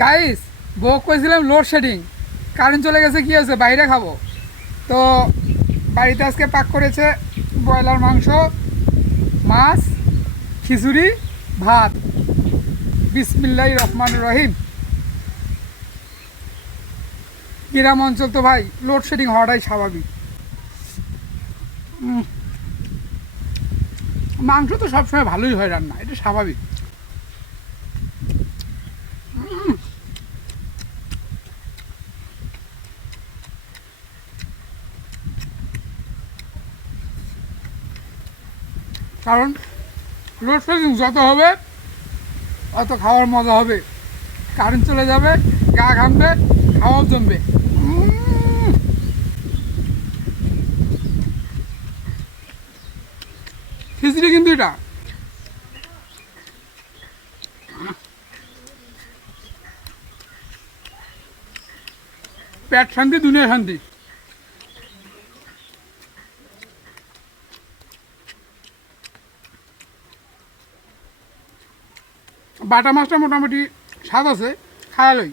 Guys, বউ কইছিলাম load shedding, current চলে গেছে, কি আছে বাইরে খাবো। তো বাড়িতে আজকে পাক করেছে ব্রয়লার মাংস, মাছ, খিচুড়ি, ভাত। বিসমিল্লাহির রহমানির রহিম। গ্রাম অঞ্চল তো ভাই লোডশেডিং হওয়াটাই স্বাভাবিক। মাংস তো সবসময় ভালোই হয় রান্না, এটা স্বাভাবিক। কারণ লোডশেডিং যত হবে অত খাওয়ার মজা হবে। কারেন্ট চলে যাবে, গা ঘামবে, খাওয়াও জমবে। খিচড়ি কিন্তু এটা পেট শান্তি, দুনিয়া শান্তি। বাটা মাছটা মোটামুটি স্বাদ আছে, খাওয়ালই।